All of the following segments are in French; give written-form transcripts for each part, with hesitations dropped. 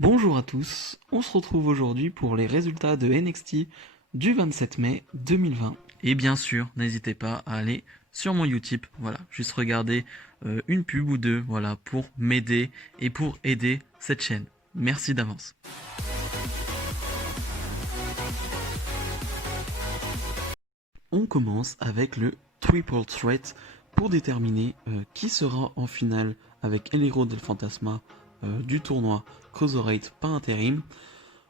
Bonjour à tous, on se retrouve aujourd'hui pour les résultats de NXT du 27 mai 2020. Et bien sûr, n'hésitez pas à aller sur mon Utip, voilà, juste regarder une pub ou deux, voilà, pour m'aider et pour aider cette chaîne. Merci d'avance. On commence avec le Triple Threat pour déterminer qui sera en finale avec El Héros del Fantasma du tournoi Cruiserweight par intérim,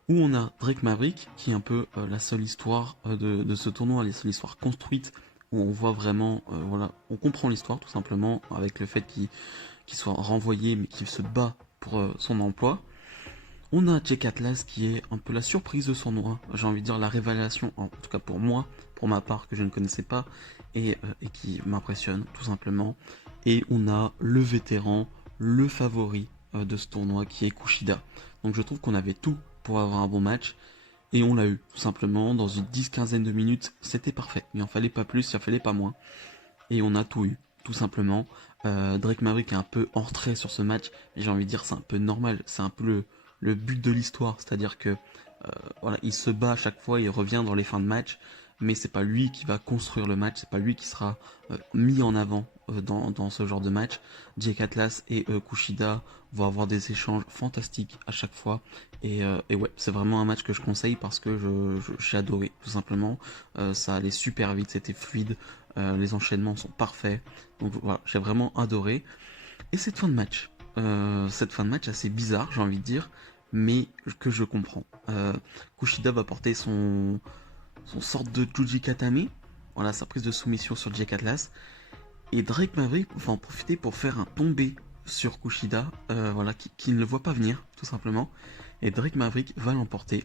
où on a Drake Maverick, qui est un peu la seule histoire de ce tournoi, la seule histoire construite, où on voit vraiment, voilà, on comprend l'histoire tout simplement, avec le fait qu'il soit renvoyé, mais qu'il se bat pour son emploi. On a Jake Atlas qui est un peu la surprise de son tournoi, j'ai envie de dire la révélation, en tout cas pour moi, pour ma part, que je ne connaissais pas, et qui m'impressionne tout simplement. Et on a le vétéran, le favori de ce tournoi qui est Kushida. Donc je trouve qu'on avait tout pour avoir un bon match. Et on l'a eu, tout simplement, dans une 10-15 de minutes, c'était parfait. Il en fallait pas plus, il en fallait pas moins. Et on a tout eu, tout simplement. Drake Maverick est un peu en retrait sur ce match, et j'ai envie de dire c'est un peu normal, c'est un peu le but de l'histoire, c'est-à-dire que voilà, il se bat à chaque fois, il revient dans les fins de match, mais c'est pas lui qui va construire le match, c'est pas lui qui sera mis en avant dans ce genre de match. Jake Atlas et Kushida vont avoir des échanges fantastiques à chaque fois, et ouais, c'est vraiment un match que je conseille parce que j'ai adoré, tout simplement. Ça allait super vite, c'était fluide, les enchaînements sont parfaits, donc voilà, j'ai vraiment adoré. Et cette fin de match assez bizarre, j'ai envie de dire, mais que je comprends. Kushida va porter son sorte de Juji Katami, voilà, sa prise de soumission sur Jake Atlas, et Drake Maverick va en profiter pour faire un tombé sur Kushida, voilà, qui ne le voit pas venir, tout simplement, et Drake Maverick va l'emporter.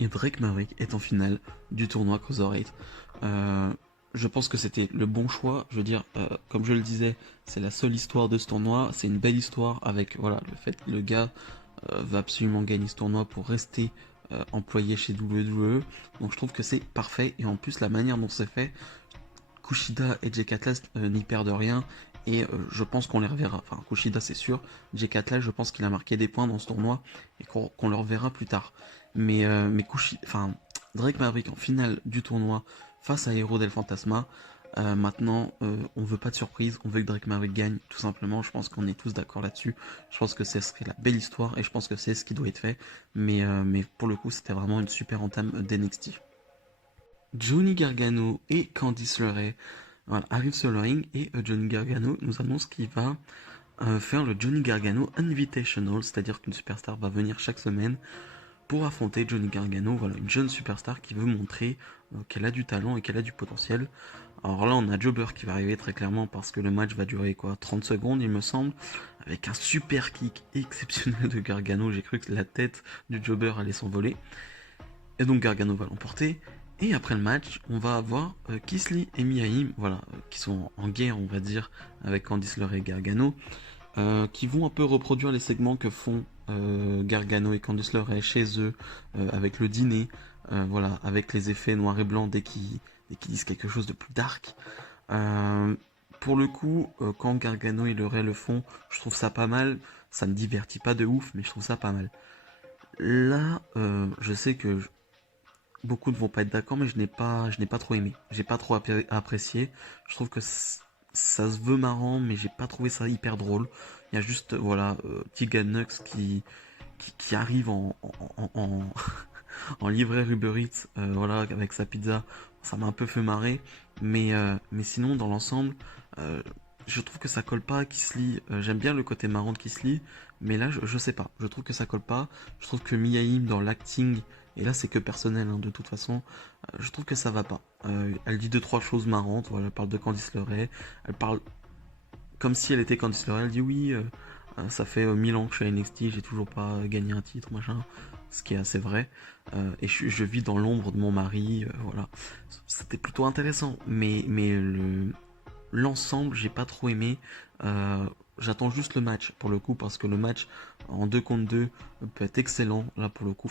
Et Drake Maverick est en finale du tournoi Cruiserweight. Euh, je pense que c'était le bon choix. Je veux dire, comme je le disais, c'est la seule histoire de ce tournoi. C'est une belle histoire avec voilà le fait que le gars va absolument gagner ce tournoi pour rester employé chez WWE. Donc je trouve que c'est parfait. Et en plus, la manière dont c'est fait, Kushida et Jake Atlas n'y perdent rien. Et je pense qu'on les reverra. Enfin, Kushida, c'est sûr. Jake Atlas, je pense qu'il a marqué des points dans ce tournoi et qu'on le reverra plus tard. Mais enfin, Drake Maverick en finale du tournoi face à Hero del Fantasma. Maintenant, on veut pas de surprise, on veut que Drake Maverick gagne, tout simplement. Je pense qu'on est tous d'accord là-dessus. Je pense que ce serait la belle histoire et je pense que c'est ce qui doit être fait. Mais pour le coup, c'était vraiment une super entame d'NXT. Johnny Gargano et Candice LeRae, voilà, arrivent sur le ring et Johnny Gargano nous annonce qu'il va faire le Johnny Gargano Invitational, c'est-à-dire qu'une superstar va venir chaque semaine pour affronter Johnny Gargano, voilà, une jeune superstar qui veut montrer qu'elle a du talent et qu'elle a du potentiel. Alors là, on a Jobber qui va arriver très clairement parce que le match va durer quoi, 30 secondes il me semble, avec un super kick exceptionnel de Gargano. J'ai cru que la tête du Jobber allait s'envoler. Et donc Gargano va l'emporter. Et après le match, on va avoir Keith Lee et Mia Yim, voilà, qui sont en guerre, on va dire, avec Candice LeRae et Gargano, qui vont un peu reproduire les segments que font Gargano et Candice LeRae chez eux, avec le dîner, voilà, avec les effets noir et blanc dès qu'ils disent quelque chose de plus dark. Euh, pour le coup, quand Gargano et LeRae le font, je trouve ça pas mal. Ça me divertit pas de ouf, mais je trouve ça pas mal. Là, je sais que beaucoup ne vont pas être d'accord, mais je n'ai pas trop aimé. J'ai pas trop apprécié. Je trouve que ça se veut marrant, mais j'ai pas trouvé ça hyper drôle. Il y a juste, voilà, Tegan Nux qui arrive en livret Uber Eats, voilà, avec sa pizza. Ça m'a un peu fait marrer, mais sinon, dans l'ensemble, euh, je trouve que ça colle pas à Kisly. J'aime bien le côté marrant de Kisly, mais là, je sais pas. Je trouve que ça colle pas. Je trouve que Miaim dans l'acting, et là c'est que personnel hein, de toute façon, je trouve que ça va pas. Elle dit deux trois choses marrantes. Voilà, elle parle de Candice LeRae. Elle parle comme si elle était Candice LeRae. Elle dit oui, ça fait 1000 ans que je suis à NXT, j'ai toujours pas gagné un titre, machin. Ce qui est assez vrai. Et je vis dans l'ombre de mon mari. Voilà. C'était plutôt intéressant. Mais l'ensemble, j'ai pas trop aimé. J'attends juste le match pour le coup parce que le match en 2 contre 2 peut être excellent. Là pour le coup,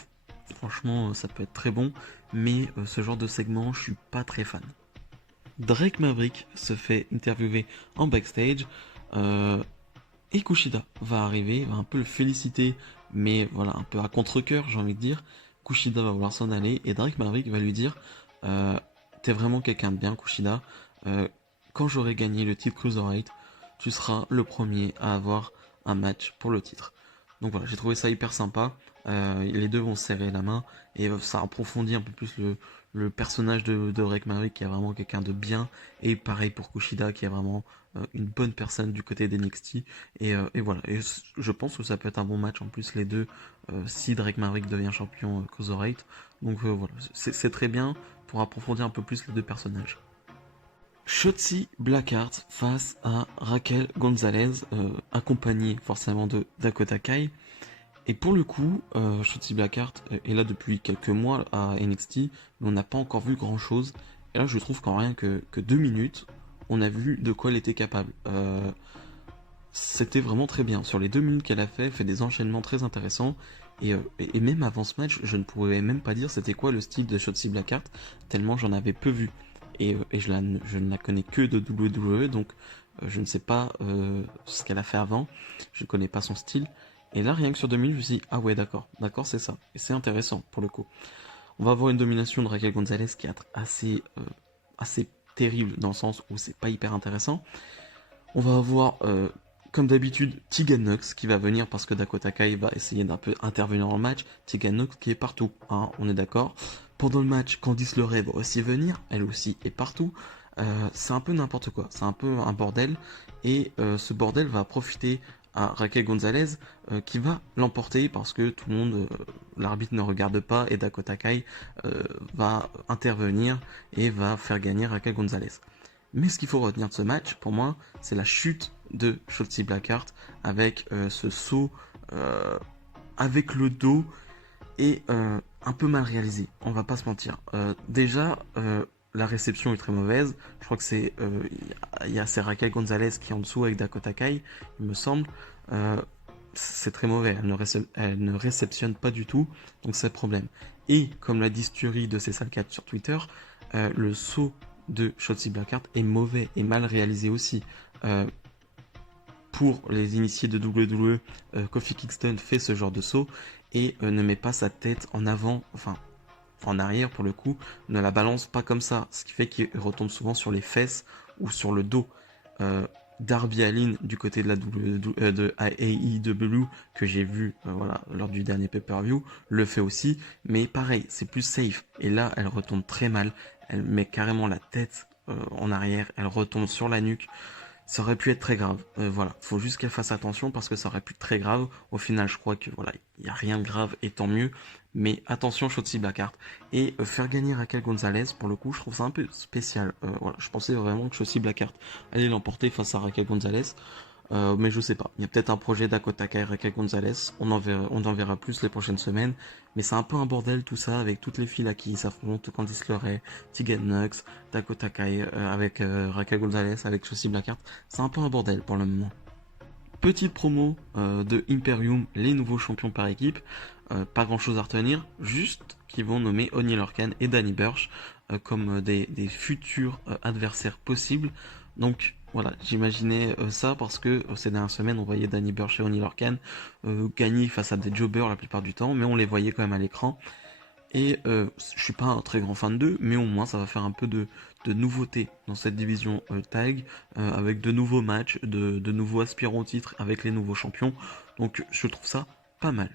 franchement, ça peut être très bon. Mais ce genre de segment, je suis pas très fan. Drake Maverick se fait interviewer en backstage. Euh, Et Kushida va arriver, va un peu le féliciter, mais voilà, un peu à contre-cœur, j'ai envie de dire. Kushida va vouloir s'en aller et Drake Maverick va lui dire euh, t'es vraiment quelqu'un de bien, Kushida. Euh, Quand j'aurai gagné le titre Cruiserweight, tu seras le premier à avoir un match pour le titre. Donc voilà, j'ai trouvé ça hyper sympa. Les deux vont se serrer la main et ça approfondit un peu plus le personnage de Drake Maverick qui est vraiment quelqu'un de bien. Et pareil pour Kushida qui est vraiment une bonne personne du côté d'NXT. Et voilà, et je pense que ça peut être un bon match en plus les deux si Drake Maverick devient champion Cruiserweight. Donc voilà, c'est très bien pour approfondir un peu plus les deux personnages. Shotzi Blackheart face à Raquel Gonzalez, accompagnée forcément de Dakota Kai. Et pour le coup, Shotzi Blackheart est là depuis quelques mois à NXT, mais on n'a pas encore vu grand chose. Et là, je trouve qu'en rien que 2 minutes, on a vu de quoi elle était capable. C'était vraiment très bien. Sur les 2 minutes qu'elle a fait des enchaînements très intéressants. Et même avant ce match, je ne pourrais même pas dire c'était quoi le style de Shotzi Blackheart, tellement j'en avais peu vu. Et je ne la connais que de WWE, donc je ne sais pas ce qu'elle a fait avant, je ne connais pas son style. Et là, rien que sur 2 minutes, je me suis dit, ah ouais, d'accord, c'est ça. Et c'est intéressant pour le coup. On va avoir une domination de Raquel Gonzalez qui est assez terrible dans le sens où c'est pas hyper intéressant. On va avoir, comme d'habitude, Tegan Nox qui va venir parce que Dakota Kai va essayer d'un peu intervenir dans le match. Tegan Nox qui est partout, hein, on est d'accord. Pendant le match, Candice LeRae va aussi venir, elle aussi est partout. C'est un peu n'importe quoi, c'est un peu un bordel. Et ce bordel va profiter à Raquel Gonzalez qui va l'emporter parce que tout le monde, l'arbitre ne regarde pas et Dakota Kai va intervenir et va faire gagner Raquel Gonzalez. Mais ce qu'il faut retenir de ce match, pour moi, c'est la chute de Shotzi Blackheart avec ce saut avec le dos et un peu mal réalisé. On va pas se mentir. Déjà, la réception est très mauvaise. Je crois que c'est Raquel Gonzalez qui est en dessous avec Dakota Kai, il me semble. Euh, c'est très mauvais. Elle ne réceptionne pas du tout, donc c'est le problème. Et comme l'a dit Sturi de Cessal 4 sur Twitter, le saut de Shotzi Blackheart est mauvais et mal réalisé aussi. Euh, pour les initiés de WWE, Kofi Kingston fait ce genre de saut et ne met pas sa tête en avant, enfin en arrière pour le coup, ne la balance pas comme ça, ce qui fait qu'il retombe souvent sur les fesses ou sur le dos. Darby Allin du côté de la de AEW que j'ai vu voilà, lors du dernier pay-per-view le fait aussi, mais pareil, c'est plus safe. Et là, elle retombe très mal, elle met carrément la tête en arrière, elle retombe sur la nuque. Ça aurait pu être très grave. Voilà, faut juste qu'elle fasse attention parce que ça aurait pu être très grave. Au final, je crois que voilà, il y a rien de grave et tant mieux. Mais attention, Shotzi Blackheart et faire gagner Raquel Gonzalez. Pour le coup, je trouve ça un peu spécial. Voilà, je pensais vraiment que Shotzi Blackheart allait l'emporter face à Raquel Gonzalez. Mais je sais pas. Il y a peut-être un projet Dakota Kai Raquel Gonzalez. On en verra plus les prochaines semaines. Mais c'est un peu un bordel tout ça avec toutes les filles à qui s'affrontent. Candice LeRae, Tegan Nox, Dakota Kai avec Raquel Gonzalez, avec Shotzi Blackheart. C'est un peu un bordel pour le moment. Petite promo de Imperium, les nouveaux champions par équipe. Pas grand chose à retenir, juste qu'ils vont nommer Oney Lorcan et Danny Burch comme des futurs adversaires possibles. Donc voilà, j'imaginais ça parce que ces dernières semaines on voyait Danny Burch et Oney Lorcan gagner face à des jobbers la plupart du temps, mais on les voyait quand même à l'écran. Et je suis pas un très grand fan d'eux, mais au moins ça va faire un peu de nouveauté dans cette division tag, avec de nouveaux matchs, de nouveaux aspirants au titre avec les nouveaux champions. Donc je trouve ça pas mal.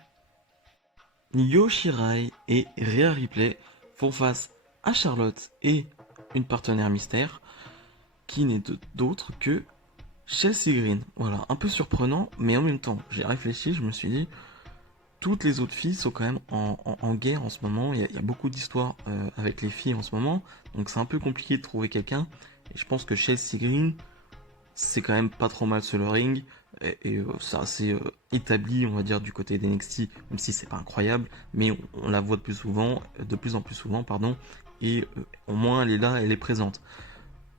Io Shirai et Rhea Ripley font face à Charlotte et une partenaire mystère qui n'est d'autre que Chelsea Green. Voilà, un peu surprenant, mais en même temps, j'ai réfléchi, je me suis dit, toutes les autres filles sont quand même en guerre en ce moment. Il y a beaucoup d'histoires avec les filles en ce moment, donc c'est un peu compliqué de trouver quelqu'un. Et je pense que Chelsea Green, c'est quand même pas trop mal sur le ring. Et c'est assez établi, on va dire, du côté d'NXT, même si c'est pas incroyable, mais on la voit de plus en plus souvent, pardon. Et au moins elle est là, elle est présente.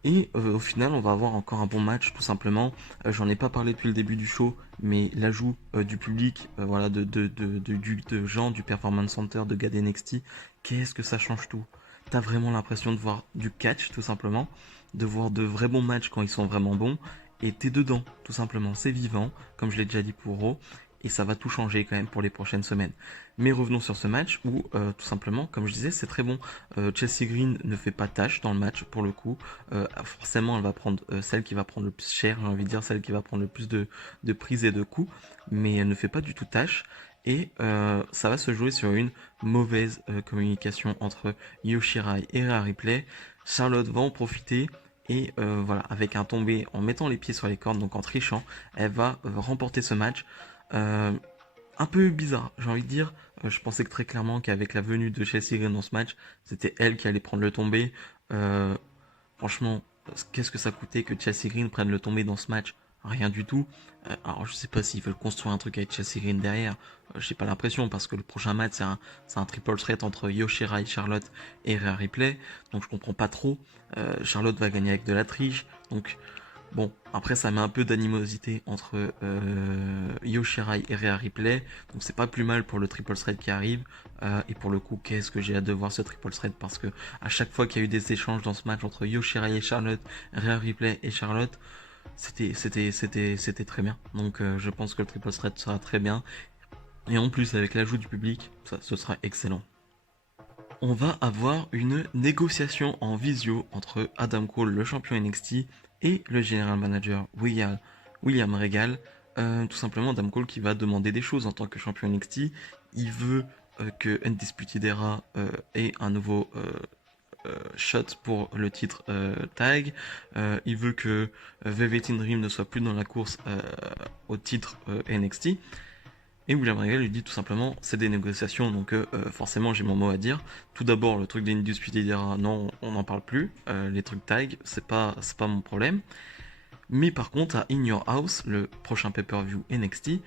Et au final, on va avoir encore un bon match, tout simplement. J'en ai pas parlé depuis le début du show, mais l'ajout du public, voilà, de gens du Performance Center, de gars d'NXT, qu'est-ce que ça change tout. T'as vraiment l'impression de voir du catch, tout simplement, de voir de vrais bons matchs quand ils sont vraiment bons. et t'es dedans, tout simplement. C'est vivant, comme je l'ai déjà dit pour Raw, et ça va tout changer quand même pour les prochaines semaines. Mais revenons sur ce match où, tout simplement, comme je disais, c'est très bon. Chelsea Green ne fait pas tâche dans le match, pour le coup. Forcément, elle va prendre celle qui va prendre le plus cher, j'ai envie de dire, celle qui va prendre le plus de prises et de coups, mais elle ne fait pas du tout tâche. Et ça va se jouer sur une mauvaise communication entre Io Shirai et Rhea Ripley. Charlotte va en profiter et voilà, avec un tombé en mettant les pieds sur les cordes, donc en trichant, elle va remporter ce match. Euh, un peu bizarre, j'ai envie de dire. Je pensais que très clairement qu'avec la venue de Chelsea Green dans ce match, c'était elle qui allait prendre le tombé. Euh, Franchement, qu'est-ce que ça coûtait que Chelsea Green prenne le tombé dans ce match? Rien du tout. Alors je sais pas s'ils veulent construire un truc avec Chelsea Green derrière. J'ai pas l'impression parce que le prochain match c'est un triple threat entre Io Shirai, Charlotte et Rhea Ripley. Donc je comprends pas trop. Charlotte va gagner avec de la triche. Donc bon, après ça met un peu d'animosité entre Io Shirai et Rhea Ripley, donc c'est pas plus mal pour le triple threat qui arrive. Et pour le coup, qu'est-ce que j'ai hâte de voir ce triple threat parce que à chaque fois qu'il y a eu des échanges dans ce match entre Io Shirai et Charlotte, Rhea Ripley et Charlotte, c'était très bien. Donc je pense que le triple threat sera très bien. Et en plus avec l'ajout du public, ça ce sera excellent. On va avoir une négociation en visio entre Adam Cole, le champion NXT, et le general manager William Regal. Tout simplement, Adam Cole qui va demander des choses en tant que champion NXT. Il veut que Undisputed Era ait un nouveau shot pour le titre tag. Il veut que Velveteen Dream ne soit plus dans la course au titre NXT. Et William Regal lui dit tout simplement, c'est des négociations, donc forcément j'ai mon mot à dire. Tout d'abord, le truc d'Indisputed Era, non, on n'en parle plus. Les trucs tag, c'est pas mon problème. Mais par contre, à In Your House, le prochain pay-per-view NXT,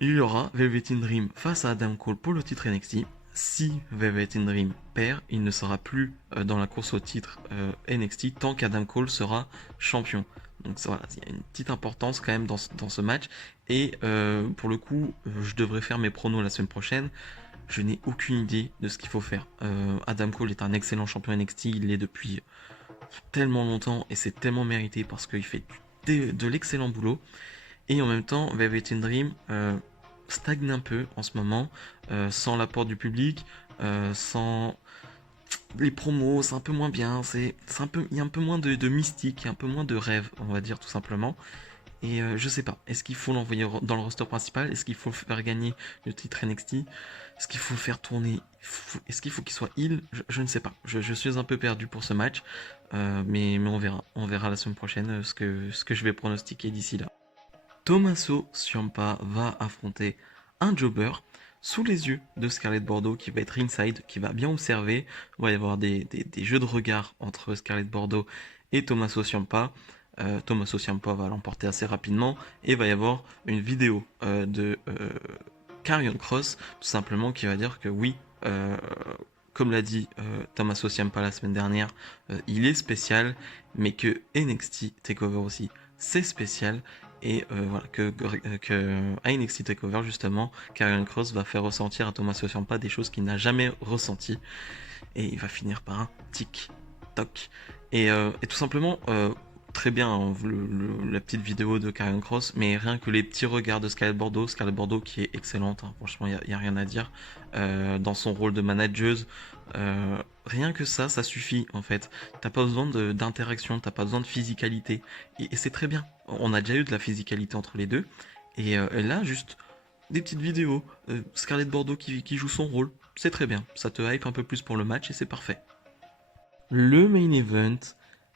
il y aura Velveteen Dream face à Adam Cole pour le titre NXT. Si Velveteen Dream perd, il ne sera plus dans la course au titre NXT tant qu'Adam Cole sera champion. Donc voilà, il y a une petite importance quand même dans ce match. Et pour le coup, je devrais faire mes pronos la semaine prochaine. Je n'ai aucune idée de ce qu'il faut faire. Adam Cole est un excellent champion NXT, il l'est depuis tellement longtemps et c'est tellement mérité parce qu'il fait de l'excellent boulot. Et en même temps, Velveteen Dream stagne un peu en ce moment, sans l'apport du public, sans les promos, c'est un peu moins bien, il y a un peu moins de mystique, un peu moins de rêve, on va dire tout simplement. Et je sais pas, est-ce qu'il faut l'envoyer dans le roster principal? Est-ce qu'il faut le faire gagner le titre NXT? Est-ce qu'il faut le faire tourner? Est-ce qu'il faut qu'il soit heal? Je ne sais pas. Je suis un peu perdu pour ce match. Mais on verra. On verra la semaine prochaine ce que je vais pronostiquer d'ici là. Tommaso Ciampa va affronter un jobber sous les yeux de Scarlett Bordeaux qui va être ringside, qui va bien observer. Il va y avoir des jeux de regard entre Scarlett Bordeaux et Tommaso Ciampa. Tommaso Ciampa va l'emporter assez rapidement et il va y avoir une vidéo de Karrion Kross tout simplement qui va dire que oui, comme l'a dit Tommaso Ciampa la semaine dernière, il est spécial, mais que NXT TakeOver aussi c'est spécial. Et voilà, que à NXT TakeOver justement, Karrion Kross va faire ressentir à Tommaso Ciampa des choses qu'il n'a jamais ressenties. Et il va finir par un tic-toc. Et tout simplement, très bien hein, la petite vidéo de Karrion Kross, mais rien que les petits regards de Scarlett Bordeaux qui est excellente, hein, franchement il n'y a rien à dire, dans son rôle de manageuse, rien que ça suffit en fait. T'as pas besoin d'interaction, t'as pas besoin de physicalité, et c'est très bien. On a déjà eu de la physicalité entre les deux, et là juste des petites vidéos, Scarlett Bordeaux qui joue son rôle, c'est très bien, ça te hype un peu plus pour le match et c'est parfait. Le main event,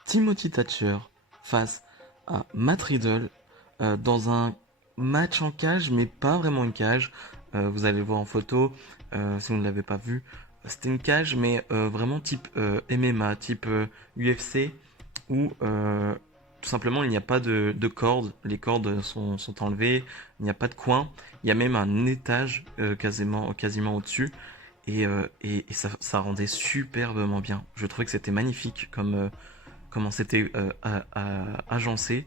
Timothy Thatcher face à Matt Riddle dans un match en cage, mais pas vraiment une cage. Vous allez le voir en photo si vous ne l'avez pas vu. C'était une cage, mais vraiment type MMA, type UFC, où tout simplement il n'y a pas de cordes. Les cordes sont enlevées, il n'y a pas de coin. Il y a même un étage quasiment au-dessus. Et ça rendait superbement bien. Je trouvais que c'était magnifique comment c'était agencé.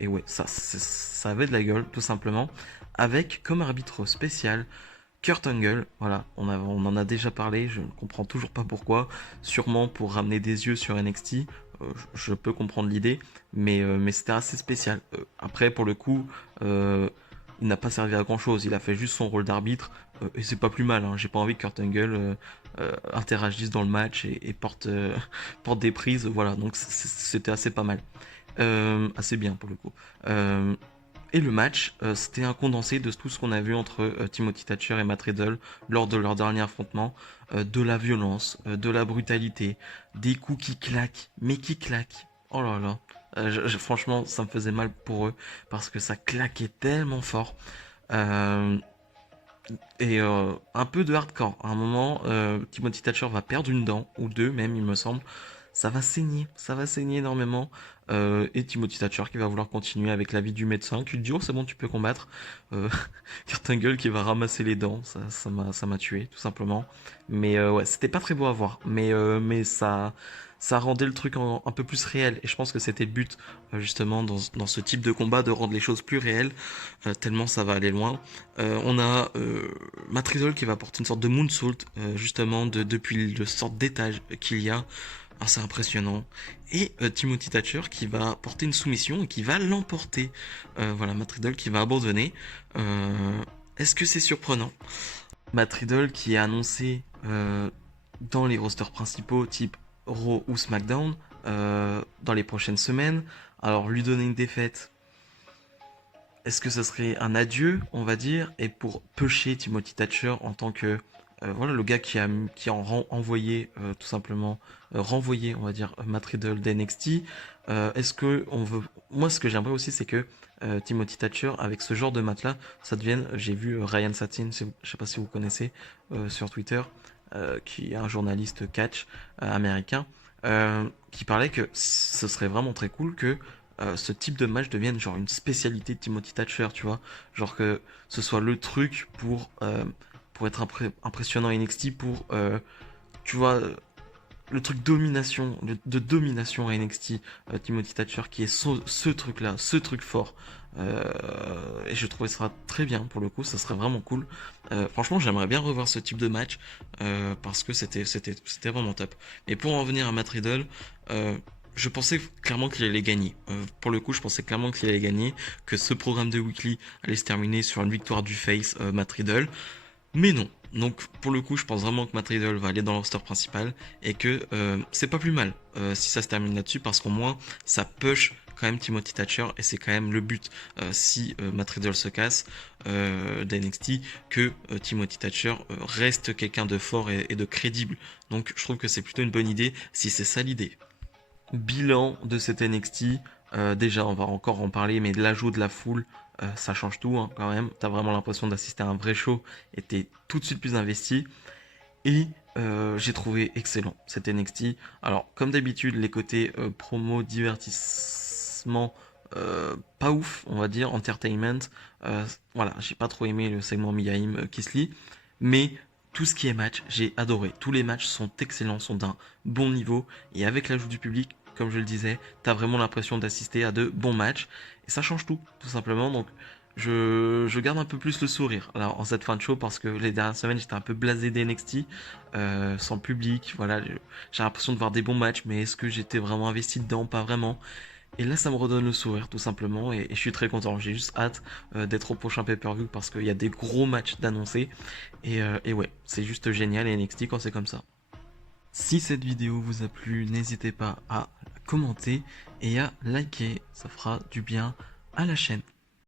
Et ouais, ça avait de la gueule, tout simplement. Avec comme arbitre spécial Kurt Angle. Voilà, on en a déjà parlé, je ne comprends toujours pas pourquoi. Sûrement pour ramener des yeux sur NXT. je peux comprendre l'idée, mais c'était assez spécial. Après, pour le coup, il n'a pas servi à grand chose. Il a fait juste son rôle d'arbitre, et c'est pas plus mal. Hein. J'ai pas envie que Kurt Angle interagisse dans le match et porte, porte des prises. Voilà, donc c'était assez pas mal. Assez bien pour le coup. Euh, et le match, c'était un condensé de tout ce qu'on a vu entre Timothy Thatcher et Matt Riddle lors de leur dernier affrontement. De la violence, de la brutalité, des coups qui claquent, mais qui claquent. Oh là là. Franchement, ça me faisait mal pour eux parce que ça claquait tellement fort. Euh, un peu de hardcore. À un moment, Timothy Thatcher va perdre une dent, ou deux même, il me semble. Ça va saigner énormément. Et Timothy Thatcher qui va vouloir continuer avec l'avis du médecin, qui lui dit oh c'est bon tu peux combattre. Euh, Kurt Angle qui va ramasser les dents, ça m'a tué tout simplement. Mais ouais, c'était pas très beau à voir, mais ça rendait le truc un peu plus réel. Et je pense que c'était le but justement dans ce type de combat de rendre les choses plus réelles, tellement ça va aller loin. On a Matt Riddle qui va porter une sorte de moonsault justement depuis le sorte d'étage qu'il y a. Alors c'est impressionnant. Et Timothy Thatcher qui va porter une soumission et qui va l'emporter. Voilà, Matt Riddle qui va abandonner. Est-ce que c'est surprenant? Matt Riddle qui est annoncé dans les rosters principaux type Raw ou SmackDown dans les prochaines semaines. Alors lui donner une défaite, est-ce que ce serait un adieu, on va dire, et pour pusher Timothy Thatcher en tant que voilà le gars qui a envoyé tout simplement renvoyé, on va dire, Matt Riddle d'NXT. Est-ce que on veut moi ce que j'aimerais aussi c'est que Timothy Thatcher avec ce genre de match là, ça devienne j'ai vu Ryan Satin, je sais pas si vous connaissez sur Twitter qui est un journaliste catch américain qui parlait que ce serait vraiment très cool que ce type de match devienne genre une spécialité de Timothy Thatcher, tu vois. Genre que ce soit le truc pour être impressionnant NXT, pour, tu vois, le truc domination, de domination à NXT, Timothy Thatcher, qui est ce truc-là, ce truc fort. Et je trouvais ça très bien pour le coup, ça serait vraiment cool. Franchement, j'aimerais bien revoir ce type de match parce que c'était vraiment top. Et pour en venir à Matt Riddle, je pensais clairement qu'il allait gagner. Pour le coup, je pensais clairement qu'il allait gagner, que ce programme de Weekly allait se terminer sur une victoire du face Matt Riddle. Mais non. Donc pour le coup, je pense vraiment que Matt Riddle va aller dans le roster principal et que c'est pas plus mal si ça se termine là-dessus parce qu'au moins ça push quand même Timothy Thatcher et c'est quand même le but si Matt Riddle se casse d'NXT que Timothy Thatcher reste quelqu'un de fort et de crédible. Donc je trouve que c'est plutôt une bonne idée si c'est ça l'idée. Bilan de cet NXT. Déjà, on va encore en parler, mais l'ajout de la foule, ça change tout hein, quand même. T'as vraiment l'impression d'assister à un vrai show et t'es tout de suite plus investi. Et j'ai trouvé excellent cet NXT. Alors, comme d'habitude, les côtés promo, divertissement, pas ouf, on va dire, entertainment. Voilà, j'ai pas trop aimé le segment Miaim Kisly, mais tout ce qui est match, j'ai adoré. Tous les matchs sont excellents, sont d'un bon niveau, et avec l'ajout du public, comme je le disais, t'as vraiment l'impression d'assister à de bons matchs, et ça change tout simplement. Donc, je garde un peu plus le sourire là, en cette fin de show parce que les dernières semaines j'étais un peu blasé d'NXT sans public. Voilà, j'ai l'impression de voir des bons matchs, mais est-ce que j'étais vraiment investi dedans? Pas vraiment. Et là, ça me redonne le sourire tout simplement et je suis très content. J'ai juste hâte d'être au prochain pay-per-view parce qu'il y a des gros matchs d'annoncer et ouais, c'est juste génial NXT quand c'est comme ça. Si cette vidéo vous a plu, n'hésitez pas à commenter et à liker, ça fera du bien à la chaîne.